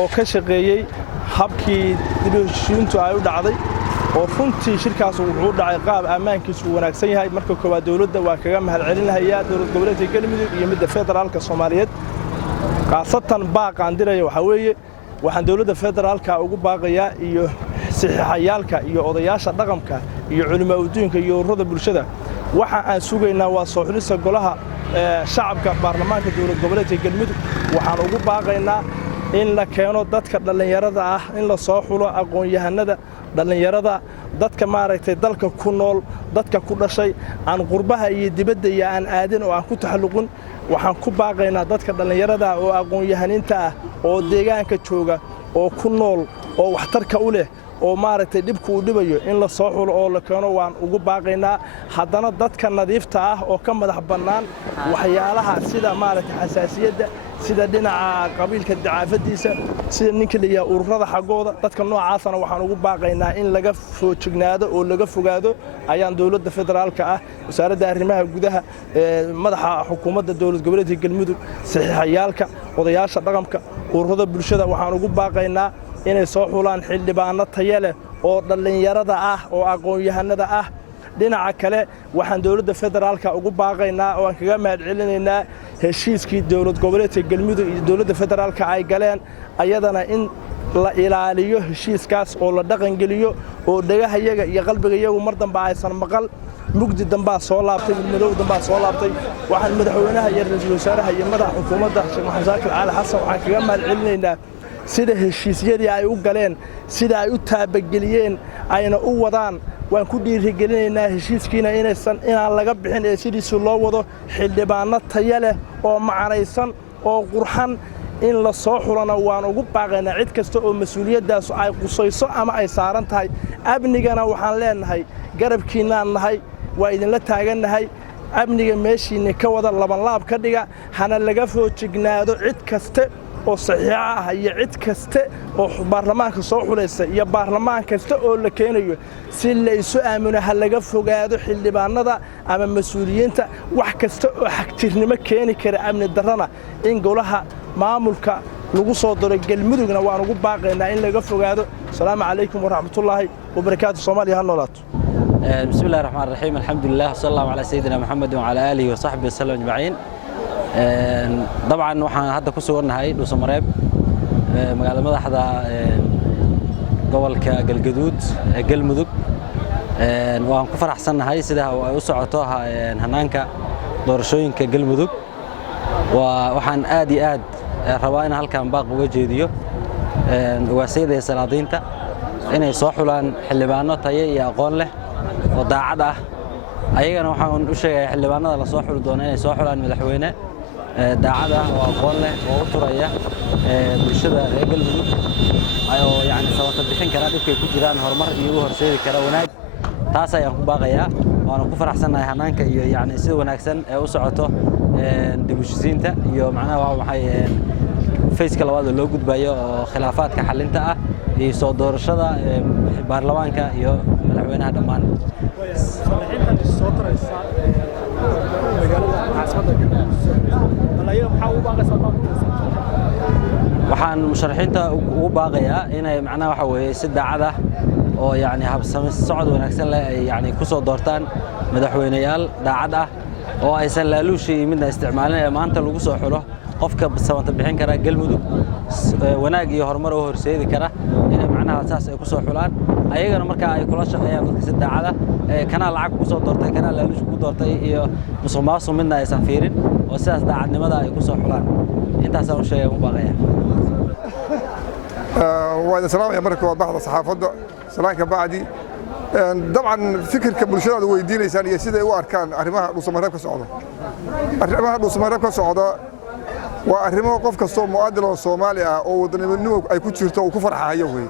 oo ka shaqeeyey habkii dib u heshiisiintu ay u dhacday oo runtii shirkaas wuxuu dhacay qaab ammaankiisu wanaagsan yahay marka koowaad dawladda waa kaga mahadcelinayaa dowlad goboleedka Galmudug iyo midda federaalka Soomaaliyeed qaasatan baaqan diraya waxa weeye waxaan dawladda federaalka ugu baaqayaa iyo saxiixayaalka iyo odayaasha dhaqamka iyo culimada adduunka iyo ururada bulshada waxa aan sugaynaa waa soo xulista golaha shacabka baarlamaanka dowlad goboleedka Galmudug waxaan ugu baaqaynaa in la keeno dadka dhalinyarada ah in la soo xulo aqoon-yahanada dhalinyarada dadka maaragtay dalka ku nool dadka ku dhashay aan qurbaha iyo dibadda iyo aan aadin oo aan ku taxalluqin waxaan ku baaqaynaa dadka dhalinyarada oo aqoon-yahaninta ah oo deegaanka jooga oo ku nool oo waxtarka u leh oo maaragtay dhibku u dhibayo in la soo xulo oo la keeno waan ugu baaqaynaa haddana dadka nadiifta ah oo ka madax bannaan waxyaalaha sida maaragtay xasaasiyadda sida dhinaca qabiilka dacaafadiisa sida ninka la yahay ururada xaqooda dadka noocaasana waxaan ugu baaqaynaa in laga foojignaado oo laga fogaado ayaan dawladda federaalka ah wasaaradda arrimaha gudaha madaxa xukuumadda dowlad goboleedka Galmudug saxiixayaalka odayaasha dhaqamka ururada bulshada waxaan ugu baaqaynaa inay soo xulaan xildhibaano tayo leh oo dhalinyarada ah oo aqoon-yahanada ah dhinaca kale waxaan dawladda federaalka ugu baaqaynaa oo aan kaga mahadcelinaynaa heshiiskii dowlad goboleedka Galmudug iyo dawladda federaalka ay galeen ayadana in la ilaaliyo heshiiskaas oo la dhaqan geliyo oo dhagahayaga iyo qalbigayagu mar dambe aysan maqal mugdi dambaa soo laabtay madow dambaa soo laabtay waxaan madaxweynaha iyo ra'iisul wasaaraha iyo madaxa xukuumadda Sheekh Maxamed Saakir Cali Xasan waxaan kaga mahadcelinaynaa sida heshiisyadii ay u galeen sida ay u taabageliyeen ayna u wadaan waan ku dhiirigelinaynaa heshiiskiina inaan laga bixin ee sidiisu loo wado xildhibaano tayo leh oo macanaysan oo qurxan in la soo xulana waan ugu baaqaynaa cid kasta oo mas'uuliyaddaas ay qusayso ama ay saaran tahay amnigana waxaan leenahay garabkiinaan nahay waa idinla taagannahay amniga meeshiinni ka wada laban laab ka dhiga hana laga foojignaado cid kaste oo saxiixa ah iyo cid kaste oo baarlamaanka soo xulaysa iyo baarlamaan kasta oo la keenayo si la isu aamino ha laga fogaado xildhibaanada ama mas'uuliyiinta wax kasta oo xaqtirnimo keeni kara amni darrana in golaha maamulka lagu soo daro Galmudugna waan ugu baaqaynaa in laga fogaado salaamu calaykum waraxmatullaahi wabarakaatu Soomaaliya ha noolaato بسم الله الرحمن الرحيم الحمد لله صلى الله على سيدنا محمد وعلى آله وصحبه وسلم أجمعين طبعا waxaan hadda ku sugannahay Dhuusamareeb magaalada madaxda gobolka Galgaduud Galmudug waan ku faraxsanahay sida ay u socoto hanaanka doorashooyinka Galmudug waxaan aad iyo aad rabaa in halkan baaq uga jeediyo waasiidada salaadiinta inay soo xulaan xildhibaano tayo iyo aqoon leh oo daacad ah ayagana waxaan u sheegayaa xildhibaanada la soo xuli doona inay soo xulaan madaxweyne daacad ah oo aqoon leh oo u turaya bulshada reer Galmudug ayoo yani sababta bixin kara dhibkay ku jiraan horumar iyo u horseedi kara wanaag taas ayaan ku baaqayaa waana ku faraxsanahay hanaanka iyo yani sida wanaagsan ee u socoto dib u heshiisiinta iyo macnaha waa maxay fayska labaad loo gudbayo oo khilaafaadka xalinta ah iyo soo doorashada baarlamaanka iyo madaxweynaha dhammaan waxaan musharaxiinta ugu baaqayaa inay macnaha waxa weeye si daacad ah oo yani habsami socod wanaagsan leh ay yani ku soo doortaan madaxweynayaal daacad ah oo aysan laaluushii midna isticmaalin ee maanta lagu soo xulo qofka sababta bixin kara Galmudug wanaag iyo horumar oo horseedi kara inay macnaha asaas ay ku soo xulaan ayagana marka ay kula shaqeeyaan dadka si daacad ah kana lacag ku soo doortay kana laaluush ku doortay iyo musuqmaasuq midna aysan fiirin oo sidaas daacadnimada ay ku soo xulaan intaas aan u sheegay u baaqaya وإذا سلام يا مركب بعض الصحافة سلام كبعدي طبعا فكر كبرشاد ويدين إنسان يسيد وأركان أرمها دوسمرات كسعودة أرمها دوسمرات كسعودة وأرمها قف كصوم معادل الصومالية أو ضمنه أي كتير أو كفر حيوي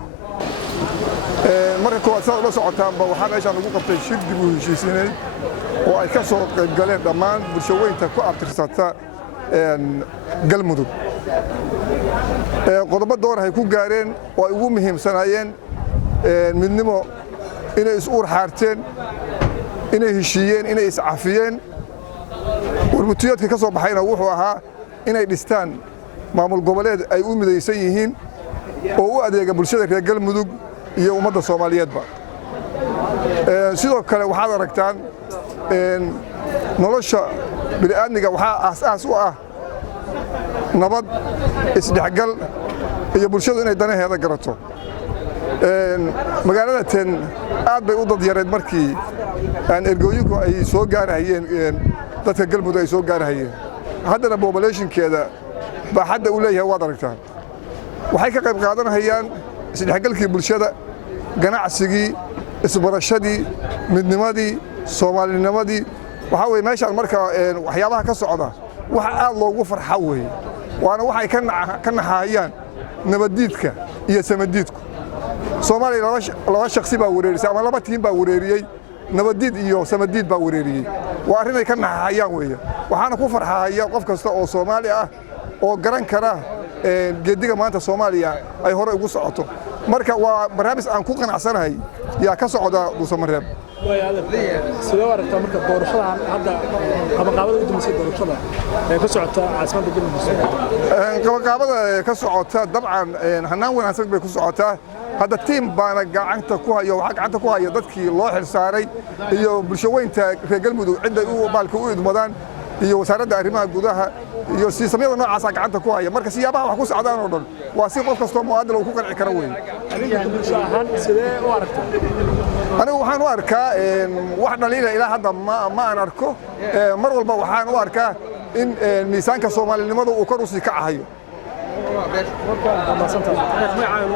مركب أساس لا سعودان بوحنا إيش أنا بقول قبل شد بوشي سنين وأي كسر قلنا دمان برشوين تكو أبترساتا قلمدو qodobo door ay ku gaareen oo ay ugu muhiimsanayeen midnimo inay is uur xaarteen inay heshiiyeen inay is cafiyeen warmutiyadka ka soo baxayna wuxuu ahaa inay dhistaan maamul goboleed ay u midaysan yihiin oo u adeega bulshada reer galmudug iyo ummadda soomaaliyeedba sidoo kale waxaad aragtaan nolosha bini'aadmiga waxaa aasaas u ah nabad isdhexgal iyo bulshadu inay danaheeda garato magaalada ten aad bay u dad yareed markii ergooyinku ay soo gaarahayeen dadka galmudug ay soo gaarahayeen haddana populationkeeda baaxadda uu leeyahay waad aragtaan waxay ka qayb qaadanayaan isdhexgalkii bulshada ganacsigii isbarashadii midnimadii soomaalinimadii waxaa weye meeshaan marka waxyaabaha ka socda waxa aad loogu farxa weeye waana waxay ka naxahayaan nabaddiidka iyo samadiidku soomaaliya laba shaksi baa wareerisay ama laba tiim baa wareeriyey nabaddiid iyo samadiid baa wareeriyey waa arrinay ka naxahayaan weeye waxaana ku farxahaya qof kasta oo soomaali ah oo garan kara geediga maanta soomaaliya ay hore ugu socoto marka waa barnaamij aan ku qanacsanahay yaa ka socda dhuusamareeb sidee u aragtaa marka doorashadan hadda qabaqaabada u dambeysay doorashada ee ka socota caasimadda galmudug qabaqaabada ka socota dabcan hanaan wanaagsan bay ku socotaa hadda tiim baana gacanta ku hayo waxaa gacanta ku haya dadkii loo xilsaaray iyo bulshaweynta reer galmudug cidday baalka u idmadaan iyo wasaaradda arrimaha gudaha iyo siisamyada noocaasa gacanta ku haya marka siyaabaha wax ku socdaan oo dhan waa si qof kastoo muwaadin uu ku qanci kara weeye anigu waxaan u arkaa wax dhaliila ilaa hadda ma aan arko mar walba waxaan u arkaa in miisaanka soomaalinimada uu kor u sii kacahayo